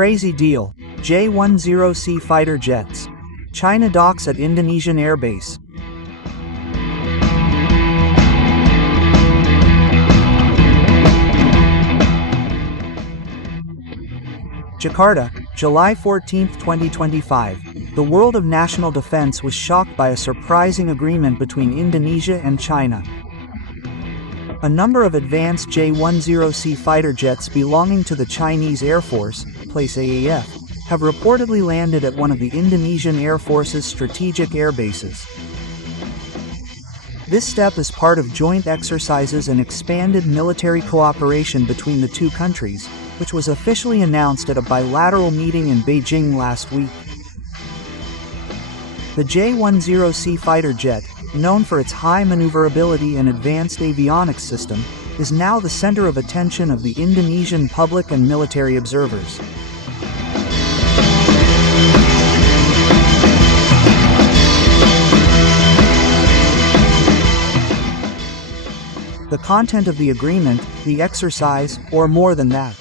Crazy deal. J-10C fighter jets. China docks at Indonesian airbase. Jakarta, July 14, 2025. The world of national defense was shocked by a surprising agreement between Indonesia and China. A number of advanced J-10C fighter jets belonging to the Chinese Air Force, place AAF, have reportedly landed at one of the Indonesian Air Force's strategic air bases. This step is part of joint exercises and expanded military cooperation between the two countries, which was officially announced at a bilateral meeting in Beijing last week. The J-10C fighter jet, known for its high maneuverability and advanced avionics system, is now the center of attention of the Indonesian public and military observers. The content of the agreement, the exercise, or more than that.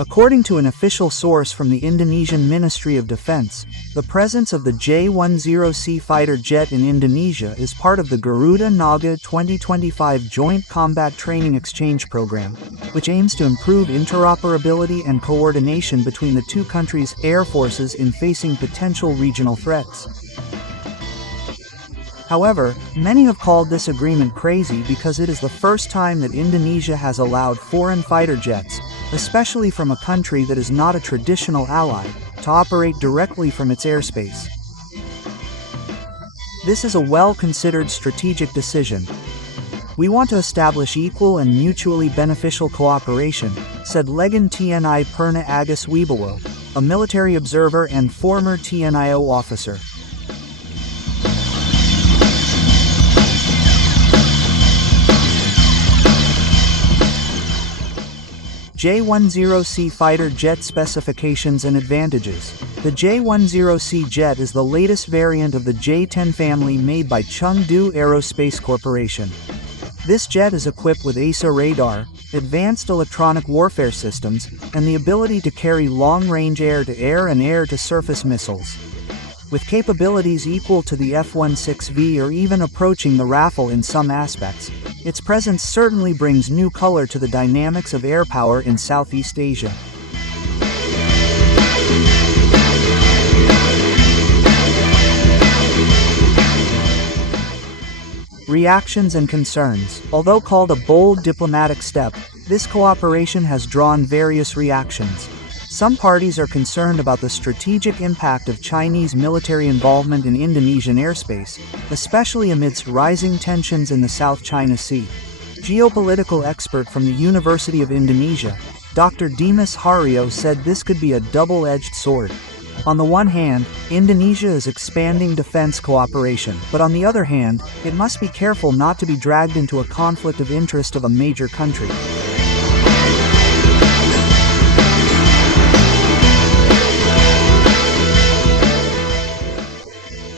According to an official source from the Indonesian Ministry of Defense, the presence of the J-10C fighter jet in Indonesia is part of the Garuda Naga 2025 Joint Combat Training Exchange Program, which aims to improve interoperability and coordination between the two countries' air forces in facing potential regional threats. However, many have called this agreement crazy because it is the first time that Indonesia has allowed foreign fighter jets, especially from a country that is not a traditional ally, to operate directly from its airspace. This is a well-considered strategic decision. We want to establish equal and mutually beneficial cooperation, said Legan TNI Perna Agus Wibowo, a military observer and former TNIO officer. J-10C fighter jet specifications and advantages. The J-10C jet is the latest variant of the J-10 family made by Chengdu Aerospace Corporation. This jet is equipped with AESA radar, advanced electronic warfare systems, and the ability to carry long-range air-to-air and air-to-surface missiles. With capabilities equal to the F-15E or even approaching the Rafale in some aspects, its presence certainly brings new color to the dynamics of air power in Southeast Asia. Reactions and concerns. Although called a bold diplomatic step, this cooperation has drawn various reactions. Some parties are concerned about the strategic impact of Chinese military involvement in Indonesian airspace, especially amidst rising tensions in the South China Sea. Geopolitical expert from the University of Indonesia, Dr. Dimas Hario, said this could be a double-edged sword. On the one hand, Indonesia is expanding defense cooperation, but on the other hand, it must be careful not to be dragged into a conflict of interest of a major country.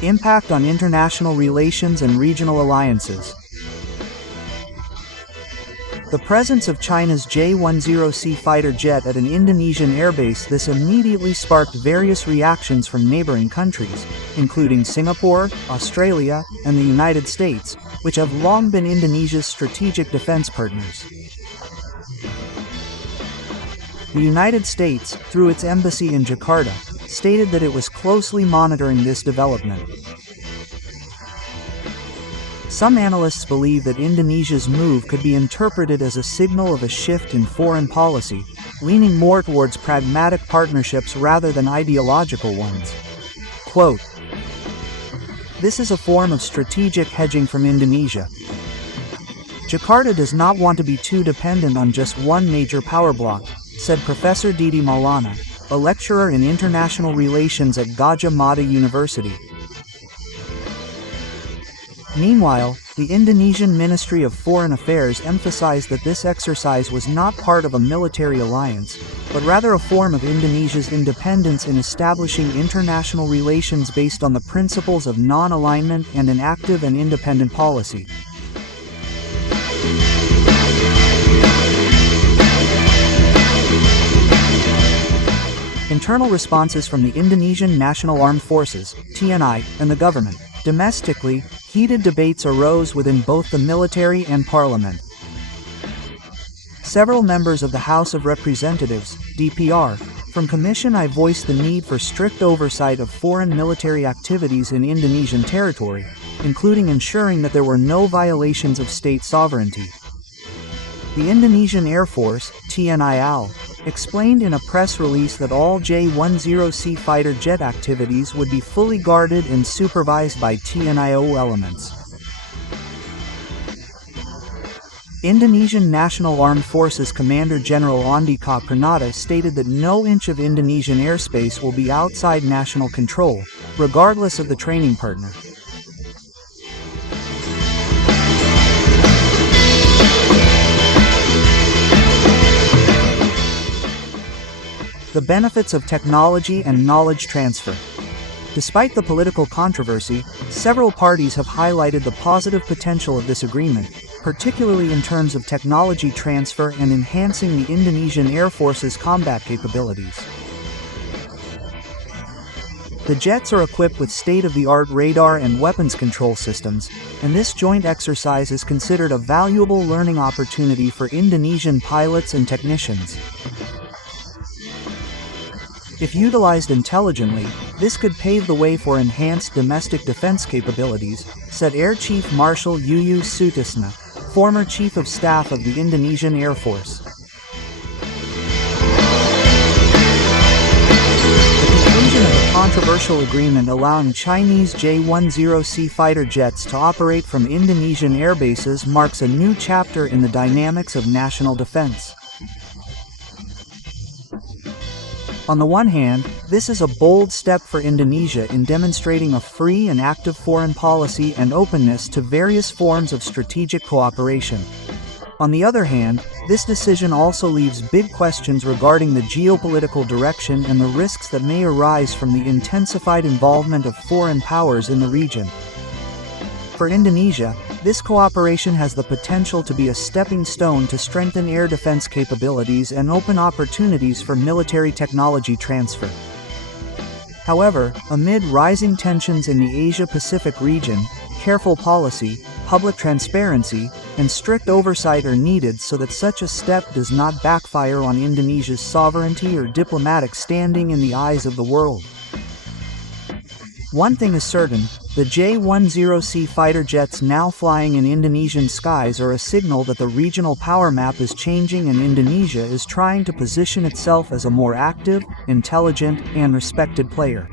Impact on international relations and regional alliances. The presence of China's J-10C fighter jet at an Indonesian airbase this immediately sparked various reactions from neighboring countries, including Singapore, Australia, and the United States, which have long been Indonesia's strategic defense partners. The United States, through its embassy in Jakarta, stated that it was closely monitoring this development. Some analysts believe that Indonesia's move could be interpreted as a signal of a shift in foreign policy, leaning more towards pragmatic partnerships rather than ideological ones. Quote, "This is a form of strategic hedging from Indonesia. Jakarta does not want to be too dependent on just one major power bloc," said Professor Didi Maulana, a lecturer in international relations at Gadjah Mada University. Meanwhile, the Indonesian Ministry of Foreign Affairs emphasized that this exercise was not part of a military alliance, but rather a form of Indonesia's independence in establishing international relations based on the principles of non-alignment and an active and independent policy. internal responses from the Indonesian National Armed Forces, TNI, and the government. Domestically, heated debates arose within both the military and parliament. Several members of the House of Representatives, DPR, from Commission I voiced the need for strict oversight of foreign military activities in Indonesian territory, including ensuring that there were no violations of state sovereignty. The Indonesian Air Force, TNI AL, explained in a press release that all J-10C fighter jet activities would be fully guarded and supervised by TNIO elements. Indonesian National Armed Forces Commander General Andika Perkasa stated that no inch of Indonesian airspace will be outside national control, regardless of the training partner. The benefits of technology and knowledge transfer. Despite the political controversy, several parties have highlighted the positive potential of this agreement, particularly in terms of technology transfer and enhancing the Indonesian Air Force's combat capabilities. The jets are equipped with state-of-the-art radar and weapons control systems, and this joint exercise is considered a valuable learning opportunity for Indonesian pilots and technicians. If utilized intelligently, this could pave the way for enhanced domestic defense capabilities, said Air Chief Marshal Yuyuh Sutisna, former Chief of Staff of the Indonesian Air Force. The conclusion of the controversial agreement allowing Chinese J-10C fighter jets to operate from Indonesian airbases marks a new chapter in the dynamics of national defense. On the one hand, this is a bold step for Indonesia in demonstrating a free and active foreign policy and openness to various forms of strategic cooperation. On the other hand, this decision also leaves big questions regarding the geopolitical direction and the risks that may arise from the intensified involvement of foreign powers in the region. For Indonesia, this cooperation has the potential to be a stepping stone to strengthen air defense capabilities and open opportunities for military technology transfer. However, amid rising tensions in the Asia-Pacific region, careful policy, public transparency, and strict oversight are needed so that such a step does not backfire on Indonesia's sovereignty or diplomatic standing in the eyes of the world. One thing is certain, the J-10C fighter jets now flying in Indonesian skies are a signal that the regional power map is changing and Indonesia is trying to position itself as a more active, intelligent, and respected player.